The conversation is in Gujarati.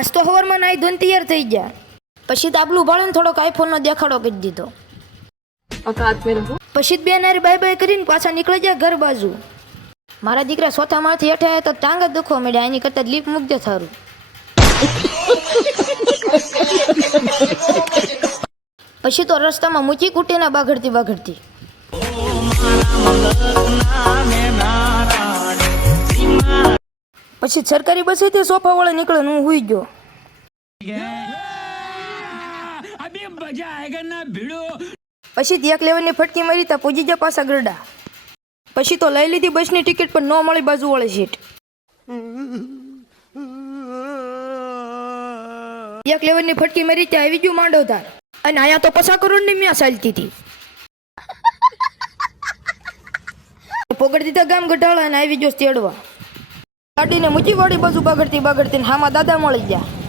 આજ તો હવારમાં નાઈ ધોઈને તૈયાર થઈ ગયા. પછી તાબલું ભાળીને થોડોક આઈફોનનો દેખાડો કરી દીધો. પછી જ બેન હારે બાય બાય કરીને પાછા નીકળી ગયા ઘર બાજુ. મારા દીકરા ચોથા માળથી હેઠે આવ્યા તો ટાંગ જ દુખવા મળ્યા. એની કરતા લીપ મૂકજે થારું. પછી તો રસ્તામાં મૂકી કુટીના બાગડતી પછી સરકારી બસ હતી સોફા વાળા નીકળે હું હુઈ ગયો. પછી એક લેવલની ફટકી મારી તા પૂજી ગયા પાછા ગરડા. પછી તો લઈ લીધી બસની ટિકિટ પણ ન મળી બાજુવાળી સીટ. એક લેવલની ફટકી મારી ત્યાં આવી ગયું માંડવધાર અને આયા તો 50 કરોડની મ્યા ચાલતી હતી. પોગડ દીધા ગામ ગઢાળા અને આવી ગયો તેડવા. ગાડીને મૂકી વાળી બાજુ બગડતી હામાં દાદા મળી ગયા.